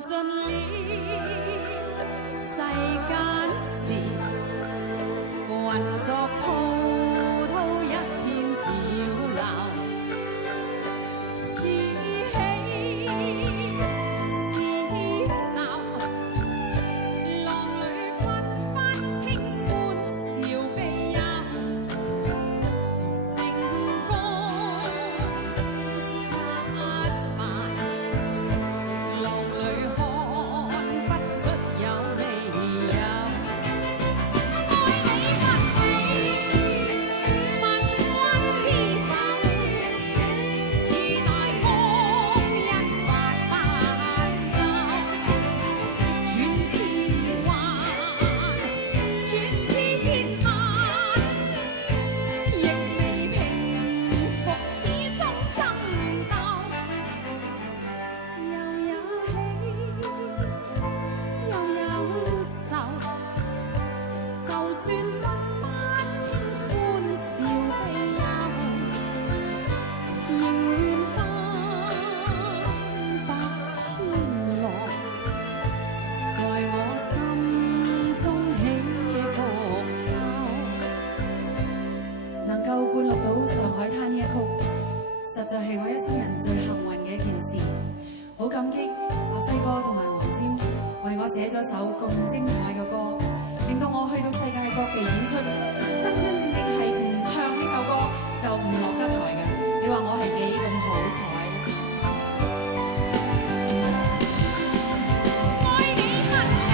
盡了世間事，混作滔滔一片潮流。是喜是愁，浪裏分不清歡笑悲憂。成功失敗，浪裏看不出有理由。愛你不理，問君知否？似大江一發不收，轉千彎，轉千盼，亦未平復始終爭鬥。又有喜，又有愁，就算分不清歡笑悲憂，仍願翻百千浪，在我心中起伏悠。能夠灌錄到上海灘呢一曲，實在係我一生人最幸運嘅一件事。好感激阿輝哥同埋黃霑為我寫咗首咁精彩嘅歌，令到我去到世界各地演出，真真正正係唔唱呢首歌就唔落得台嘅。你話我係幾咁好彩？愛你不理，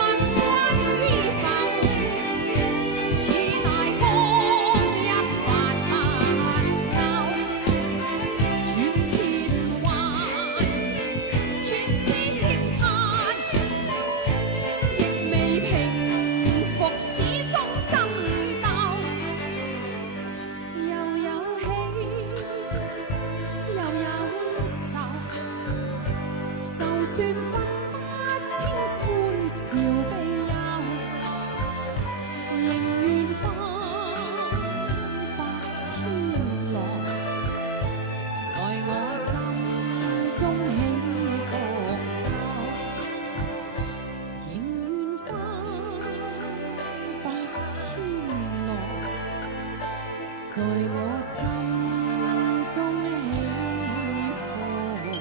問君知否？似大江一發不收，轉千彎，轉千盼，亦未平復始終爭鬥。又有喜，又有愁，就算分不清歡笑悲憂，仍願翻百千浪，在我心中起伏悠。仍願翻百千浪，在我心中起伏悠。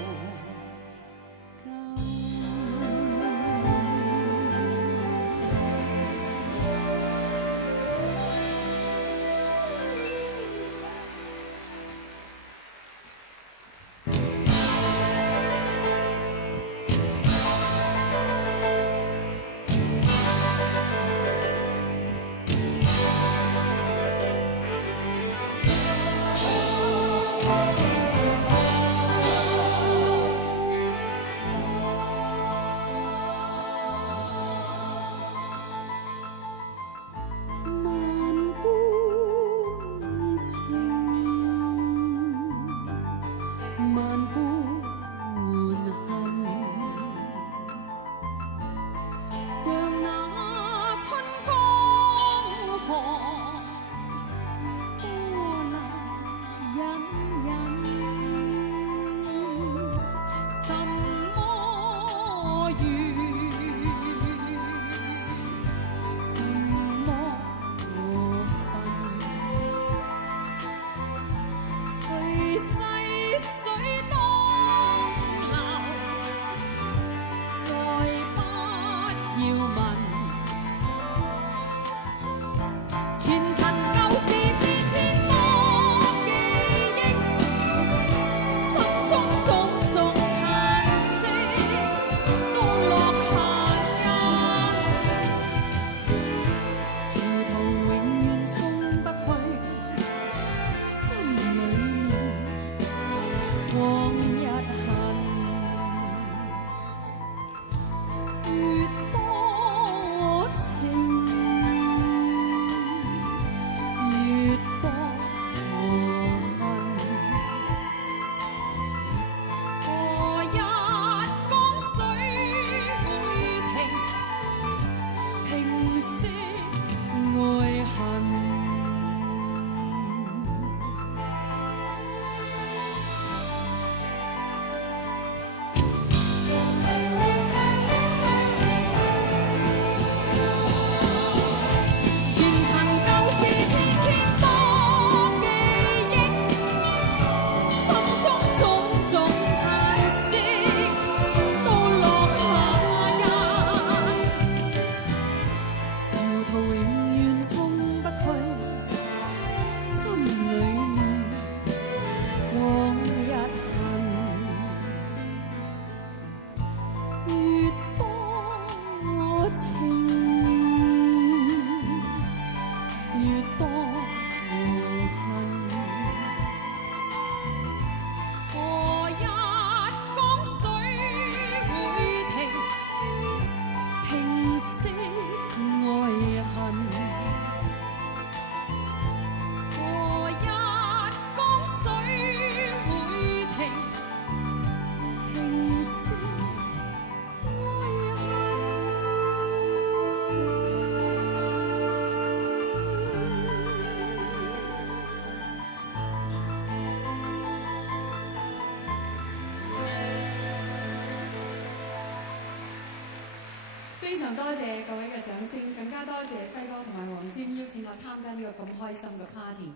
非常多謝各位嘅掌聲，更加多謝輝哥同埋黃霑邀請我參加呢個咁開心嘅 party。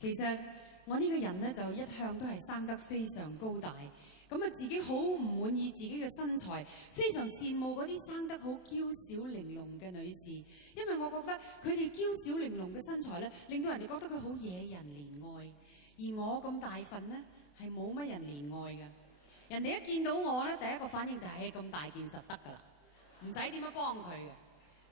其實我呢個人呢，就一向都係生得非常高大，咁啊自己好唔滿意自己嘅身材，非常羨慕嗰啲生得好嬌小玲瓏嘅女士，因為我覺得佢哋嬌小玲瓏嘅身材呢，令到人哋覺得佢好惹人憐愛，而我咁大份呢，係冇乜人憐愛嘅。人哋一見到我呢，第一個反應就係咁大件實得㗎啦。唔使點樣幫佢嘅，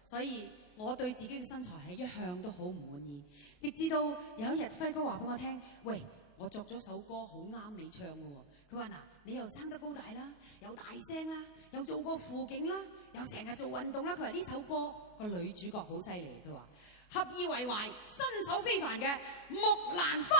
所以我對自己嘅身材係一向都好唔滿意。直至到有一日輝哥話俾我聽，喂，我作咗首歌好啱你唱嘅喎。佢話嗱，你又生得高大啦，又大聲啦，又做過輔警啦，又成日做運動啦。佢話呢首歌個女主角好犀利，佢話合意為懷，身手非凡嘅木蘭花。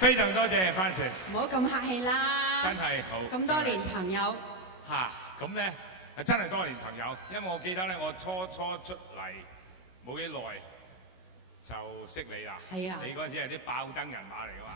非常多謝 Francis， 唔好咁客氣啦，真係好咁多年朋友嚇，咁咧真係多年朋友，因為我記得咧，我初出嚟冇幾耐就識你啦。係啊，你嗰陣時係啲爆燈人馬嚟㗎嘛。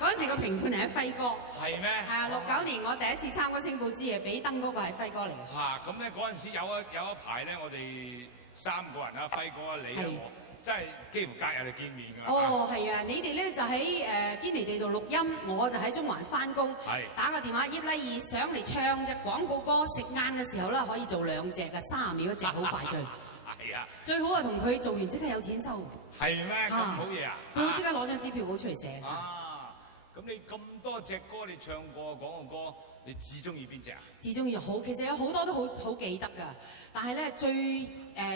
嗰陣時個評判係輝哥。係咩？係啊，69年我第一次參加星報之夜，俾燈嗰個係輝哥嚟。嚇，咁咧嗰陣時有一排咧，我哋3個人啦，輝哥、你啊我。真係幾乎隔日就見面㗎。哦，係啊，你哋咧就喺堅尼地道錄音，我就喺中環翻工，打個電話葉麗儀上嚟唱隻廣告歌，食晏嘅時候咧可以做2隻嘅，30秒一隻，好快脆。係啊。最好係同佢做完即刻有錢收。係咩？咁好嘢啊！佢會即刻攞張支票簿出嚟寫。啊！咁你咁多隻歌你唱過廣告歌？你至中意邊隻啊？至中意好，其實有好多都好記得㗎。但係咧最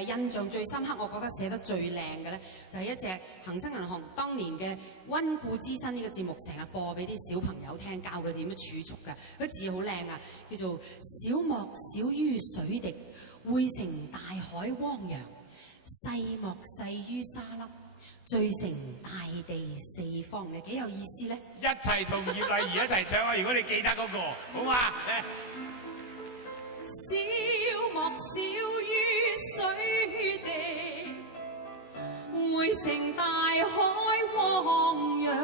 印象最深刻，我覺得寫得最靚嘅咧，就係一隻恒生銀行當年嘅溫故知新呢個節目，成日播俾啲小朋友聽，教佢點樣儲蓄㗎。嗰字好靚啊，叫做小莫小於水滴，匯成大海汪洋；細莫細於沙粒，聚成大地四方嘅，幾有意思咧！一齊同葉麗儀一齊唱啊！如果你記得嗰個，好嘛？小莫小於水滴，匯成大海汪洋；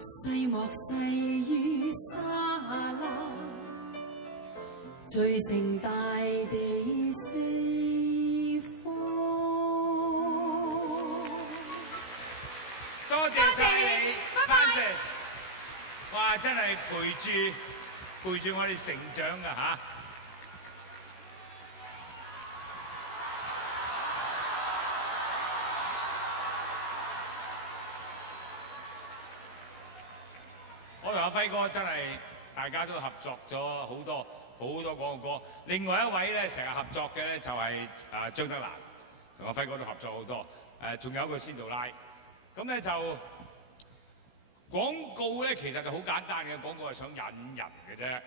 細莫細於沙粒，聚成大地四方。多謝晒你 ，Francis。哇，真係陪住我哋成長㗎嚇。阿輝哥真係大家都合作咗好多廣告歌。另外一位咧成日合作嘅咧就係張德蘭，同阿輝哥都合作好多。仲有一個仙杜拉。咁咧就廣告咧其實就好簡單嘅，廣告係想引人嘅啫。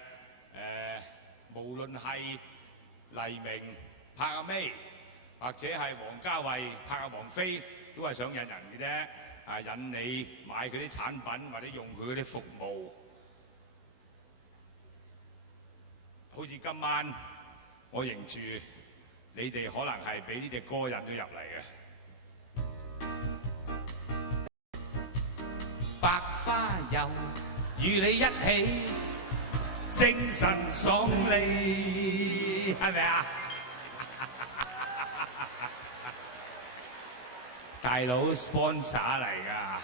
無論係黎明拍阿 May， 或者係王家衛拍阿王菲，都係想引人嘅啫。引你買佢啲產品或者用佢嗰啲服務。好似今晚我認住你哋，可能係俾呢隻歌引咗入嚟嘅。白花油與你一起，精神爽利，係咪啊？大佬 sponsor 嚟㗎，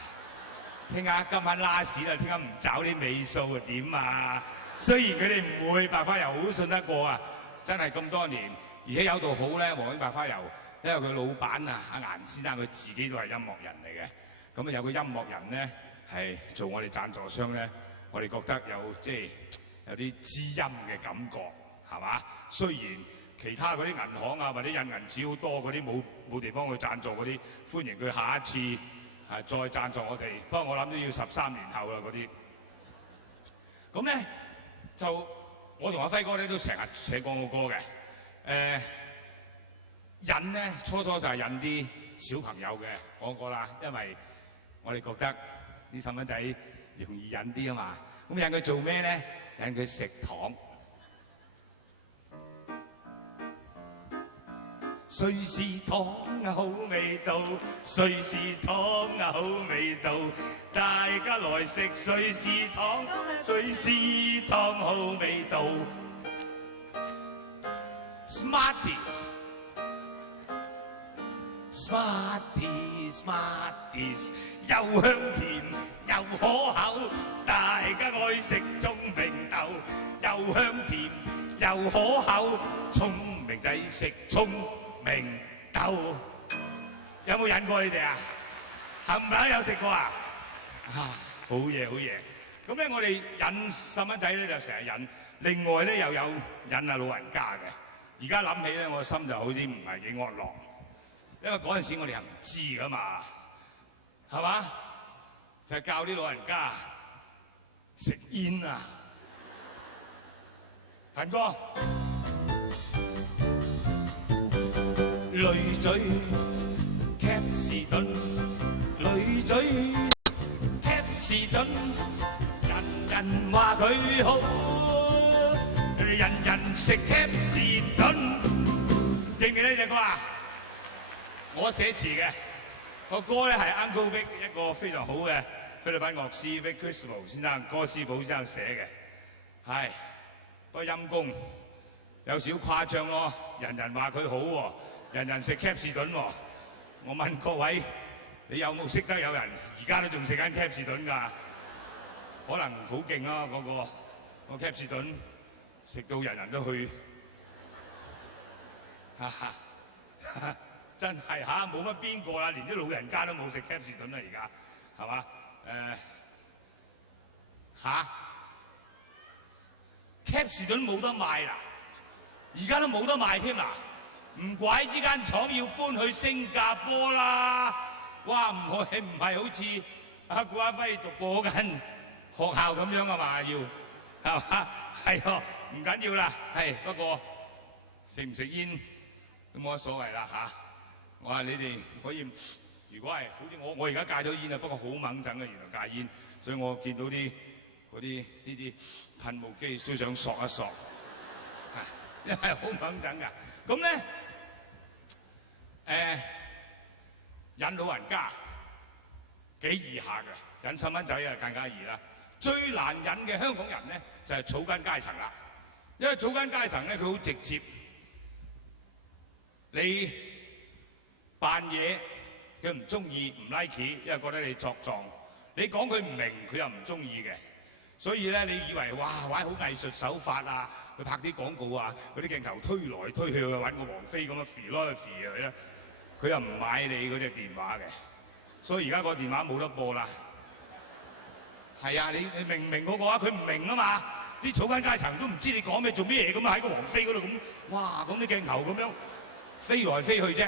聽下今晚拉屎啦，聽下唔找啲尾數啊點啊？雖然佢哋唔會白花油好信得過啊，真係咁多年，而且有度好咧，黃興白花油，因為佢老闆啊阿顏先生佢自己都係音樂人嚟嘅，咁啊有個音樂人咧係做我哋贊助商咧，我哋覺得有啲知音嘅感覺，係嘛？雖然其他嗰啲銀行啊或者印銀紙好多嗰啲冇地方去贊助嗰啲，歡迎佢下一次再贊助我哋。不過我諗都要13年後啦嗰啲。咁咧就我同阿輝哥咧都成日寫廣告歌嘅。引咧初初就係引啲小朋友嘅廣告啦，因為我哋覺得啲細蚊仔容易引啲啊嘛。咁引佢做咩咧？引佢食糖。瑞士糖啊好味道，瑞士糖啊好味道，大家來食瑞士糖，瑞士糖好味道。Smarties， 又香甜又可口，大家愛食聰明豆，又香甜又可口，聰明仔食聰明豆。有冇引過你哋啊？冚唪唥有食過啊？好嘢好嘢。咁咧我哋引細蚊仔咧就成日引，另外咧又有引老人家嘅。而家諗起咧，我心就好似唔係幾安樂，因為嗰陣時我哋係唔知噶嘛，係嘛？就係教啲老人家食煙啊，勤哥。女嘴 Capsidon， 女嘴 Capsidon， 人人話佢好，人人食 Capsidon。記唔記得呢隻歌啊？我寫詞嘅，個歌咧係 Uncle Vic 一個非常好嘅菲律賓樂師 Vic Cristobal 先生，歌師寶先生寫嘅。係，不過陰公有少誇張咯，人人話佢好喎。人人食 Capsidon 喎，我問各位，你有冇識得有人而家都仲食緊 Capsidon 㗎？可能好勁咯，個 Capsidon 食到人人都去，真係冇乜邊個啦，連啲老人家都冇食 Capsidon 啦而家，係嘛？Capsidon 冇得賣啦，而家都冇得賣添啦。唔怪之間廠要搬去新加坡啦！哇，唔係好似顧阿輝讀過嗰間學校咁樣啊嘛，要係嘛？係喎，唔緊要啦，係不過食唔食煙都冇乜所謂啦嚇。我話你哋可以，如果係好似我而家戒咗煙啊，不過好猛整嘅原來戒煙，所以我見到啲呢啲噴霧機都想索一索，因為好猛整㗎。咁咧。引老人家幾易下嘅，引細蚊仔啊更加易啦。最難引嘅香港人咧就係草根階層啦，因為草根階層咧佢好直接，你扮嘢佢唔中意唔 like， 因為覺得你作狀，你講佢唔明佢又唔中意嘅，所以咧你以為哇玩好藝術手法啊，去拍啲廣告啊，嗰啲鏡頭推來推去揾個王菲咁樣肥來肥去咧。佢又唔買你嗰隻電話嘅，所以而家個電話冇得播啦，係啊，你明唔明嗰個啊？佢唔明啊嘛，啲草根階層都唔知你講咩做咩嘢咁啊，喺個王妃嗰度咁，哇咁啲鏡頭咁樣飛來飛去啫，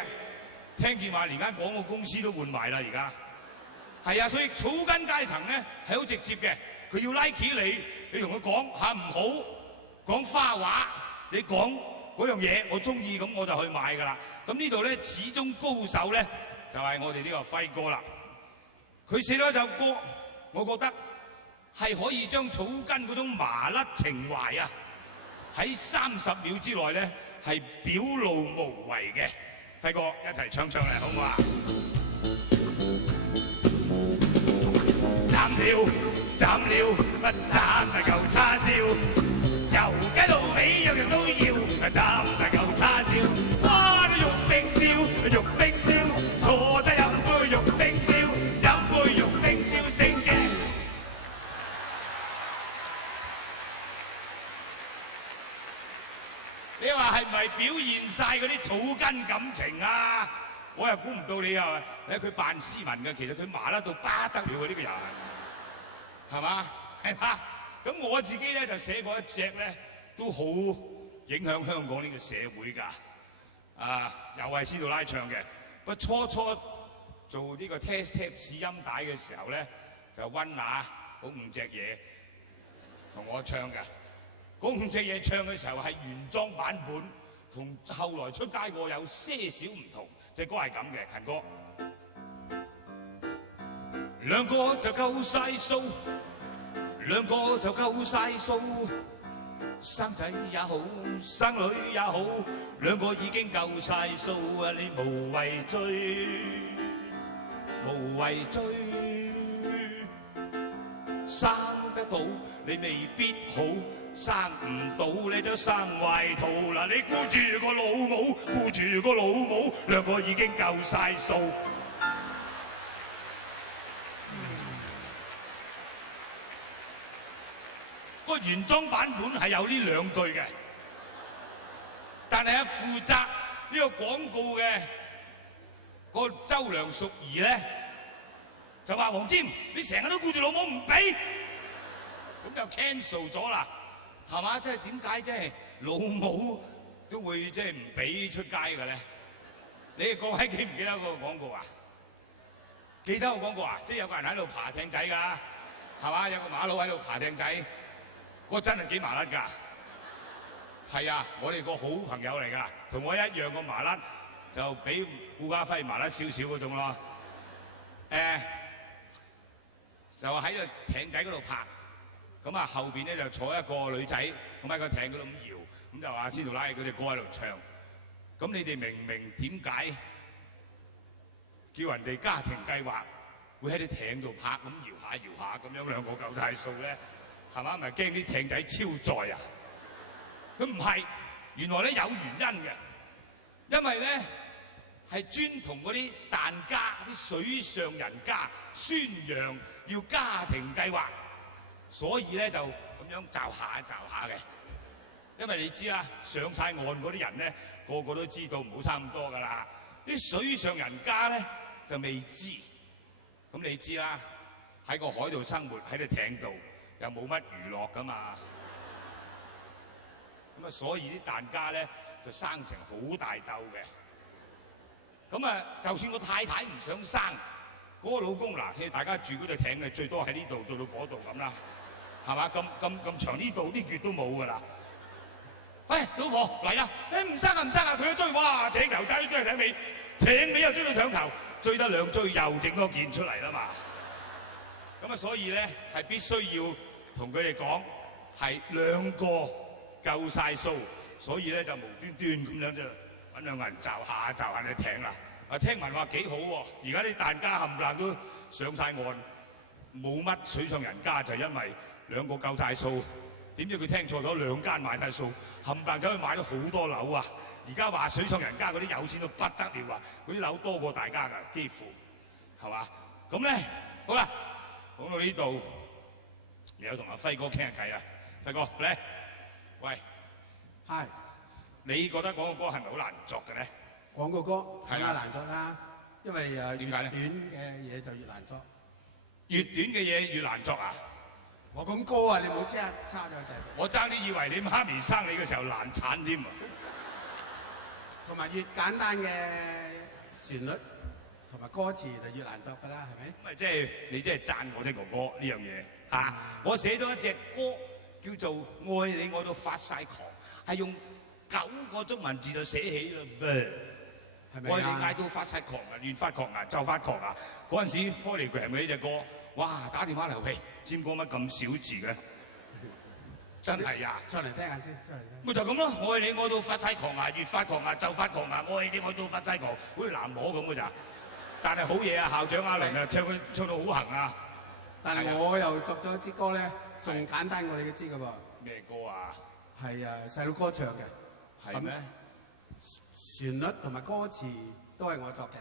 聽見話連間廣告公司都換埋啦而家。係啊，所以草根階層咧係好直接嘅，佢要 like 你同佢講嚇唔好講花話，你講嗰樣嘢我中意咁我就去買㗎啦。咁呢度咧始終高手咧就係我哋呢個輝哥啦。佢寫咗一首歌，我覺得係可以將草根嗰種麻甩情懷啊，喺30秒之內咧係表露無遺嘅。輝哥一齊唱上嚟好唔好啊？斬了，不斬大嚿叉燒，由雞到尾樣樣都要，斬大嚿叉燒，哇！肉冰燒，坐低飲杯肉冰燒，飲杯肉冰燒升嘅。你話係咪表現晒嗰啲草根感情啊？我又估唔到你啊！佢扮斯文嘅，其實佢麻甩到不得了嘅呢個人。係嘛？係嘛？咁我自己咧就寫過一隻咧，都好影響香港呢個社會㗎。又係司徒拉唱嘅。不過初做呢個 test tape 試音帶嘅時候咧，就溫拿嗰5隻嘢同我唱嘅。嗰5隻嘢唱嘅時候係原裝版本，同後來出街過有些少唔同。隻歌係咁嘅，勤哥。兩個就夠晒數，兩個就夠晒數，生仔也好，生女也好，兩個已經夠晒數啊！你無謂追，無謂追，生得到你未必好，生唔到你就生壞肚啦！你顧住個老母，顧住個老母，兩個已經夠晒數。個原裝版本係有呢2句嘅，但係負責呢個廣告嘅個周梁淑怡咧就話：黃霑，你成日都顧住老母唔俾，咁就 cancel 咗啦，係嘛？即係點解即係老母都會即係唔俾出街嘅咧？你哋各位記唔記得嗰個廣告啊？記得個廣告啊？即係有個人喺度爬艇仔㗎，係嘛？有個馬佬喺度爬艇仔。嗰真係幾麻甩㗎，係啊！我哋個好朋友嚟㗎，同我一樣個麻甩，就比顧嘉輝麻甩少少嗰種咯。就喺個艇仔嗰度拍，咁啊後邊咧就坐一個女仔，咁喺個艇嗰度咁搖，咁就話司徒拉嗰隻歌喺度唱。咁你哋明唔明點解叫人哋家庭計劃會喺啲艇度拍，咁搖下咁樣兩個夠晒數咧？係嘛？咪驚啲艇仔超載啊！佢唔係，原來咧有原因嘅，因為咧係專同嗰啲疍家、啲水上人家宣揚要家庭計劃，所以咧就咁樣就下嘅。因為你知啦，上晒岸嗰啲人咧，個個都知道唔好差咁多㗎啦。啲水上人家咧就未知，咁你知啦，喺個海度生活喺隻艇度。又冇乜娛樂㗎嘛，咁啊所以啲疍家咧就生成好大竇嘅。咁啊，就算個太太唔想生，嗰個老公嗱，大家住嗰隻艇嘅最多喺呢度到嗰度咁啦，係嘛？咁長呢度啲月都冇㗎啦。喂，老婆嚟啦！你唔生啊，佢一追，哇！艇頭仔都追到艇尾，艇尾又追到艇頭，追得2追又整多件出嚟啦嘛。咁啊，所以咧係必須要同佢哋講係2個夠晒數，所以咧就無端端咁樣就揾2個人就下隻艇啦。聽聞話幾好喎，而家啲疍家冚唪唥都上晒岸，冇乜水上人家，就因為2個夠晒數。點知佢聽錯咗，2間買晒數，冚唪唥走去買咗好多樓啊！而家話水上人家嗰啲有錢到不得了啊，嗰啲樓多過大家㗎，幾乎係嘛？咁咧好啦。講到呢度，你有同阿輝哥傾下偈啊？輝哥嚟，喂，係，你覺得廣告歌係咪好難作嘅咧？廣告歌更加難作啦，因為越短嘅嘢就越難作。越短嘅嘢越難作啊？我咁高啊，你冇差咗第。我爭啲以為你媽咪生你嘅時候難產添啊！同埋越簡單嘅旋律同埋歌詞就越難作㗎啦，係咪？咁啊，即係你即係讚我隻哥哥呢樣嘢嚇。我寫咗一隻歌叫做《愛你愛到發晒狂》，係用9個中文字就寫起啦噃。係咪啊？愛你愛到發晒狂啊，越發狂啊，就發狂啊！嗰陣時 Polygram 嘅呢隻歌，哇！打電話嚟，喂，占哥乜咁少字嘅？真係啊！唱嚟聽下先，唱嚟聽。咪就咁咯，愛你愛到發晒狂啊，越發狂啊，就發狂啊！愛你愛到發晒狂，好似男模咁嘅咋。但係好嘢啊，校長阿倫啊，唱到好行啊！但係我又作咗一支歌咧，仲簡單過你嘅知㗎噃。咩歌啊？係啊，細佬哥唱嘅。係咩？旋律同埋歌詞都係我作嘅。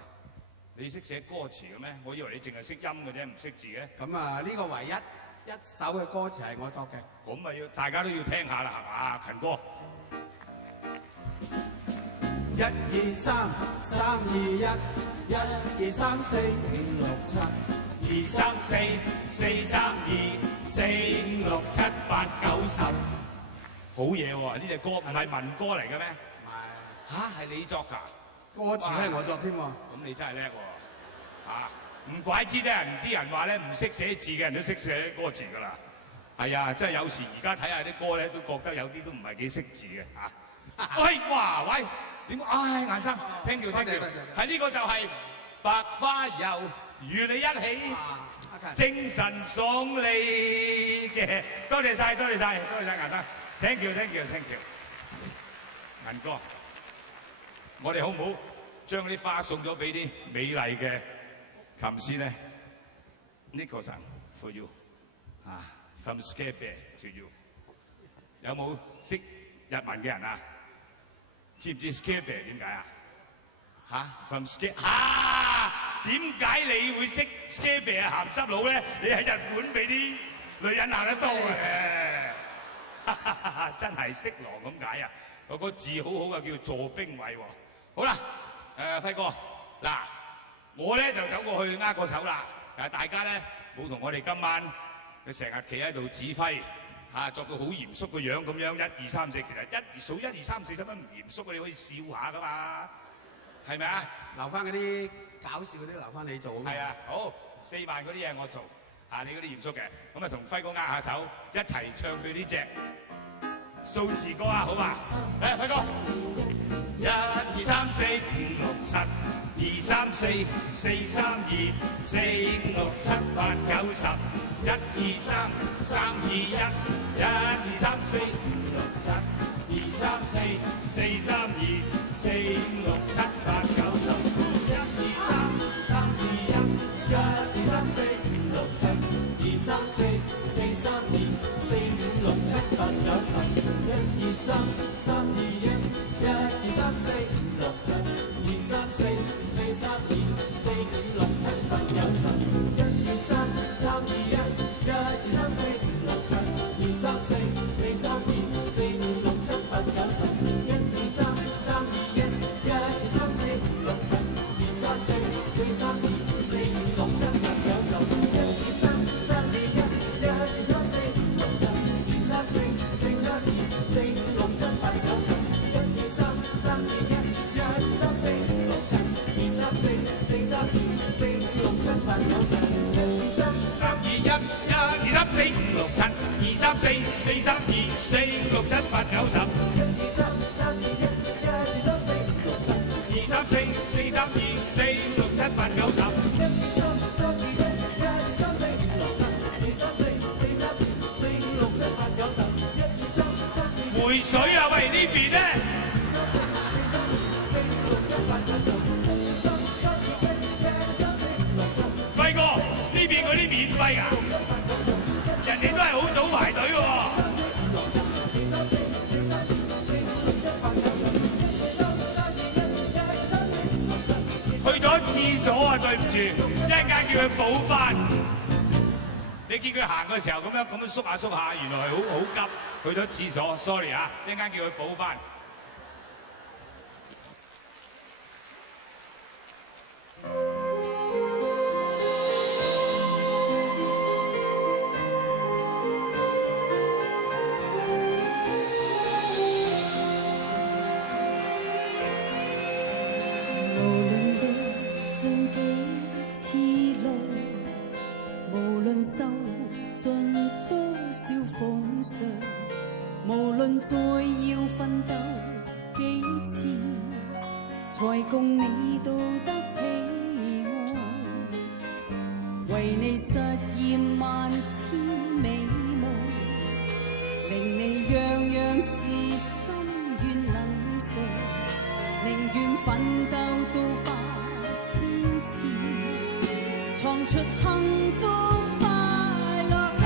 你識寫歌詞嘅咩？我以為你淨係識音嘅啫，唔識字嘅。咁啊，呢個唯一首嘅歌詞係我作嘅。咁咪大家都要聽下啦，係嘛？勤哥。1、2、3、3、2、1、1、2、3、4、5、6、7、2、3、4、4、3、2、4、5、6、7、8、9、10。好嘢喎！呢隻歌唔係民歌嚟嘅咩？唔係。嚇，係你作㗎？歌詞都係我作添喎。咁你真係叻喎！啊，唔怪之得啲人話咧，唔識寫字嘅人都識寫歌詞㗎啦。係啊，真係有時而家睇下啲歌咧，都覺得有啲都唔係幾識字嘅嚇。喂，哇，喂，點？唉，顏生，聽叫。係呢個就係白花油與你一起，精神爽利嘅。多謝晒，顏生。Thank you。銀哥，我哋好唔好將啲花送咗俾啲美麗嘅琴師咧 ？Nicholas for you， from Scare Bear to you。有冇識日文嘅人啊？知唔知 Scare Bear 點解啊？from Scare 點解你會識 Scare Bear 鹹濕佬咧？你喺日本俾啲女人鬧得多嘅。真係色狼咁解啊！個字好好嘅，叫做兵衛喎。好啦，輝哥，嗱，我咧就走過去握個手啦。大家咧冇同我哋今晚成日企喺度指揮作到好嚴肅嘅樣咁樣，1、2、3、4，其實數1、2、3、4使乜唔嚴肅嘅？你可以笑下噶嘛，係咪啊？留翻嗰啲搞笑嗰啲留翻你做啊嘛。係啊，好，4萬嗰啲嘢我做。你嗰啲嚴肅嘅，咁啊同輝哥握下手，一齊唱佢呢隻數字歌啊，好嘛？嚟，輝哥，1、2、3、4、5、6、7、2、3、4、4、3、2、4、5、6、7、8、9、10、1、2、3、3、2、1、1、2、3、4、5、6、7、2、3、4、4、3、2、4、5、6、7、8、9、10、1、2、3、3、2、1、1、2、3、4、5、6、7、2、3、4、4、3、2、4、5、6、7、8、9、10、1、2、3、3、2、1、1、2、3、4、5、6、7、2、3、4、4、3、2、4、5、6、7、8、9、10、1、2、3、3、2、1、1、2、3、4、5、6、7、2、3、4、4、3、2、4、5、6、7、8、9、10、1、2、3、3、2、1、1、2、3、4、5、6、7、2、3、4、4、3、2、4、5、6、7、8、9、10、1、2、3、3、2、1、1、2、3、4、5、6、7、2、3、4、4、3、2、4、5、6、7、8、9、10、1、2、3、3、2、1、1、2、3、4、5、6、7、2、3、4、4、3、2、4、5、6、7、8、9、10、1、2、3、3、2、1、1、2、3、4、5、6、7、2、3、4、4、3、2、4、5、6、7、8、9、10、1、2、3、3、2、1、1、2、3、4、5、6、7、2、3、4、4、3、2、4、5、6、7、8、9、10、1、2、3、3、2、1、1、2、3、4、5、6、7、2、3、4、4、3、2、4、5、6、7、8、9、10、1、2、3、3、2、回水啊！喂，呢邊咧？輝哥，呢邊嗰啲免費啊？人哋都係好早排隊喎。去咗廁所啊！對唔住，一陣間叫佢補翻。你見佢行嘅時候咁樣縮下縮下，原來係好急，去咗廁所 ，sorry 啊！一陣間叫佢補翻。上，無論再要奮鬥幾次，才共你到得彼岸，為你實現萬千美夢，令你樣樣事心願能償，寧願奮鬥到8000次，創出幸福快樂嘅。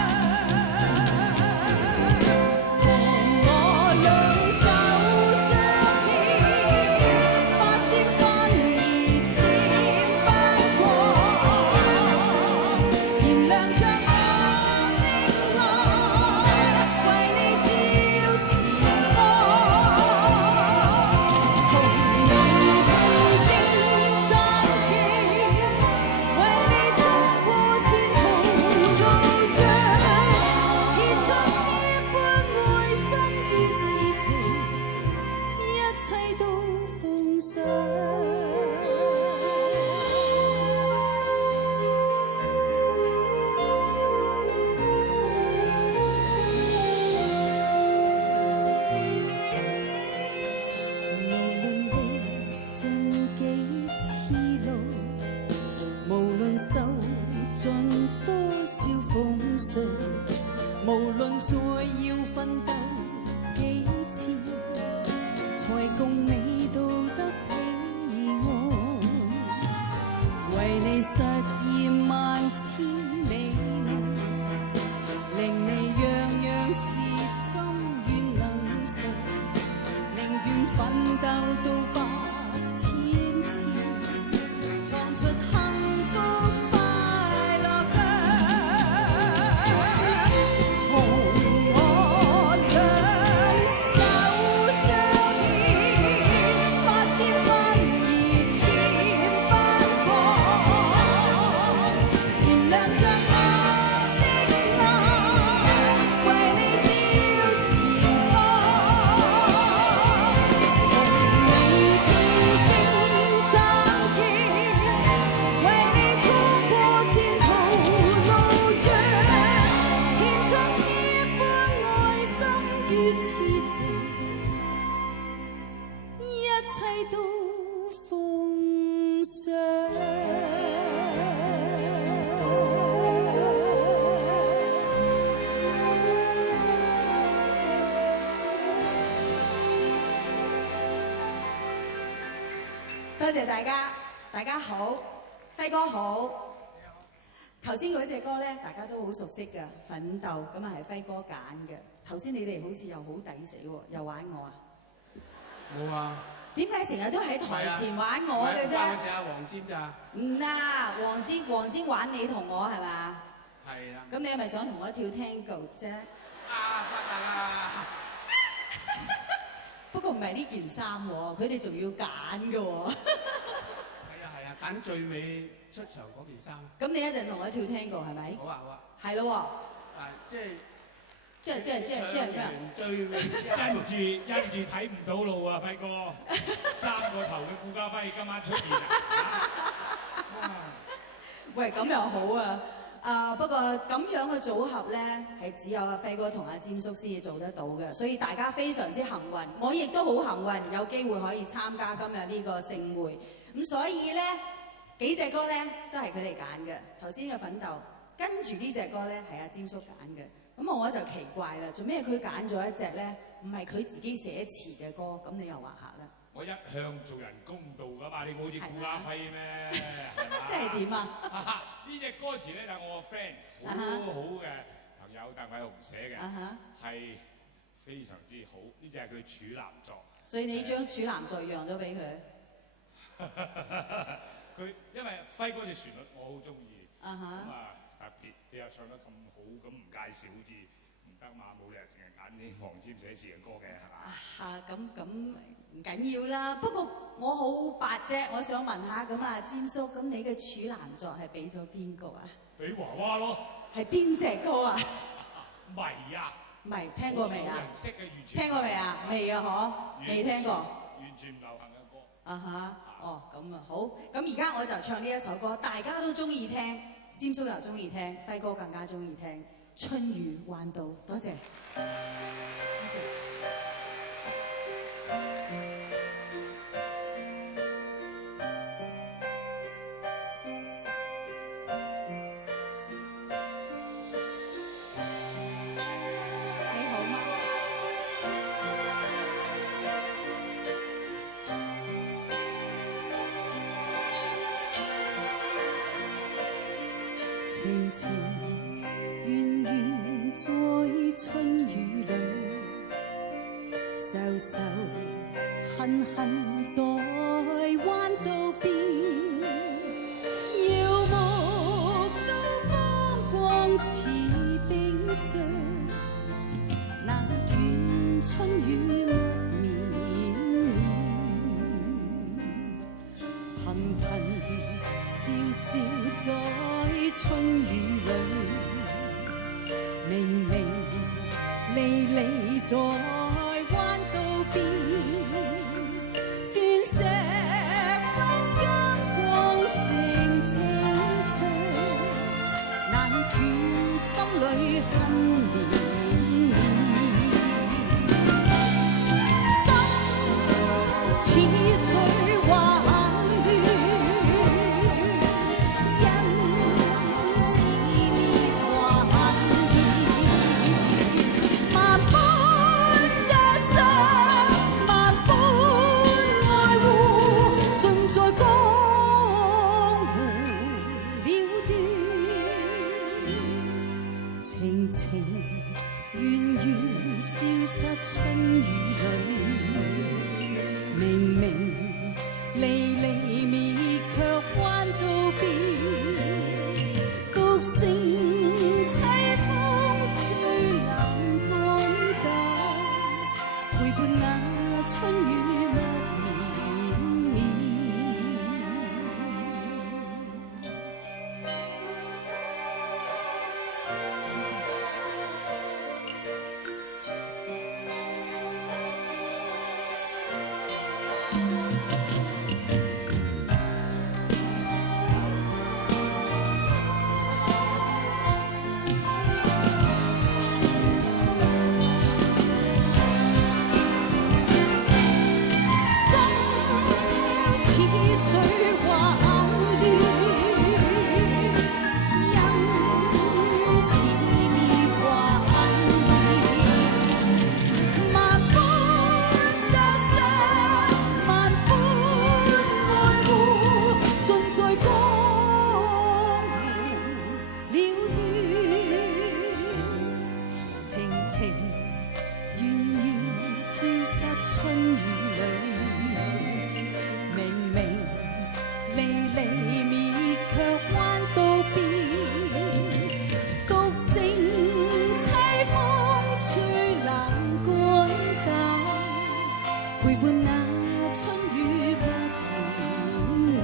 多謝大家，大家好，輝哥好。頭先嗰隻歌咧，大家都好熟悉㗎，《奮鬥》咁啊係輝哥揀嘅。頭先你哋好似又好抵死喎，又玩我啊？冇啊！點解成日都喺台前玩我嘅啫？我試下黃霑咋？唔啦，黃霑玩你同我係嘛？係啊。咁你係咪想同我跳 Tango 啫？啊，發達啦！不過唔係呢件衫喎，佢哋仲要揀㗎喎。係啊，揀最尾出場嗰件衫。咁你一陣同我跳 Tango 係咪？好啊好啊。係咯喎。即係咩啊？最尾因住睇唔到路啊，輝哥。3個頭嘅顧嘉輝今晚出現啊！喂，咁又好啊！不過咁樣嘅組合咧，係只有阿輝哥同阿霑叔先至做得到嘅，所以大家非常之幸運，我亦都好幸運，有機會可以參加今日呢個盛會。咁所以咧，幾隻歌咧都係佢哋揀嘅。頭先嘅奮鬥，跟住呢隻歌咧係阿霑叔揀嘅。咁我就奇怪啦，做咩佢揀咗一隻咧？唔係佢自己寫詞嘅歌，咁你又話下啦？我一向做人公道噶嘛，你冇好似顧嘉輝咩？即係點啊？呢隻歌詞咧就係我個 friend 好好嘅朋友鄧偉雄寫嘅，係非常之好。呢隻係佢處男作。所以你將處男作讓咗俾佢？佢因為輝哥隻旋律我好中意，咁啊特別你又唱得咁好，咁唔介紹好似唔得嘛，冇理由淨係揀啲黃霑寫詞嘅歌嘅係嘛？咁唔緊要啦。不過我好白啫，我想問下咁啊，霑叔，咁你嘅處男作係俾咗邊個啊？俾娃娃咯。係邊隻歌啊？迷啊！迷聽過未啊？冇人識嘅完全。聽過未啊？未啊，嗬？未聽過。完全唔流行嘅歌。哦，咁啊好。咁而家我就唱呢一首歌，大家都中意聽，霑叔又中意聽，輝哥更加中意聽。春雨彎道，多謝。情情緣緣在春雨裏，愁愁恨恨在彎道邊，遙目到風光似冰霜，難斷春雨不綿綿，頻頻笑笑在春雨裏，明明離離在彎道邊，斷石分金光成情傷，難斷心裏恨綿綿，心似水畫。情情緣緣消失春雨裏，明明離離別卻彎道邊，獨乘凄風吹冷乾淡，陪伴那春雨不綿綿。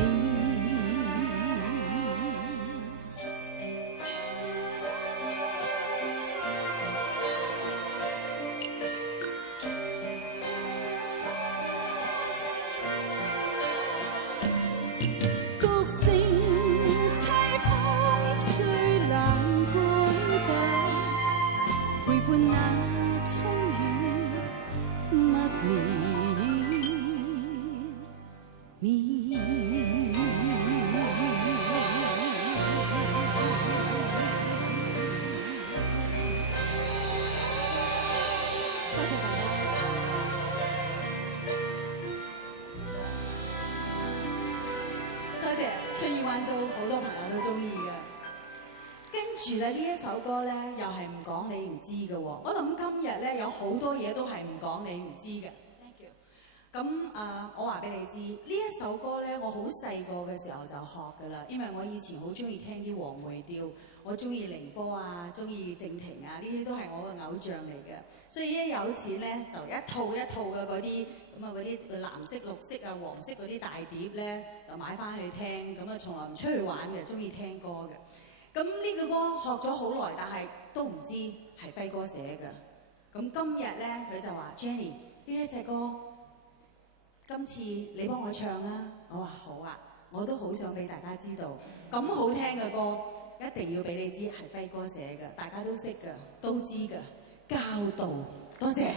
春雨彎道好多朋友都中意嘅，跟住咧呢一首歌咧又係唔講你唔知嘅喎。我諗今日咧有好多嘢都係唔講你唔知嘅。Thank you。咁我話俾你知，呢一首歌咧我好細個嘅時候就學㗎啦，因為我以前好中意聽啲黃梅調，我中意凌波啊，中意靜婷啊，呢啲都係我嘅偶像嚟嘅。所以一有錢咧就一套一套嘅嗰啲。咁啊嗰啲藍色、綠色啊、黃色嗰啲大碟咧，就買翻去聽。咁啊從來唔出去玩嘅，中意聽歌嘅。咁呢個歌學咗好耐，但係都唔知係輝哥寫嘅。咁今日咧佢就話 Jenny 呢一隻歌，今次你幫我唱啊！我話好啊，我都好想俾大家知道，咁好聽嘅歌一定要俾你知係輝哥寫嘅，大家都識㗎，都知㗎。教導，多謝。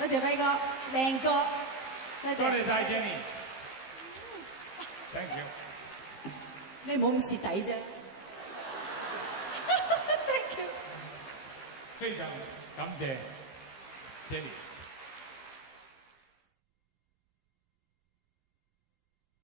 多謝輝哥，靚歌，多謝。多謝晒 Jenny。Thank you。你冇咁蝕底啫。Thank you。非常感謝 Jenny。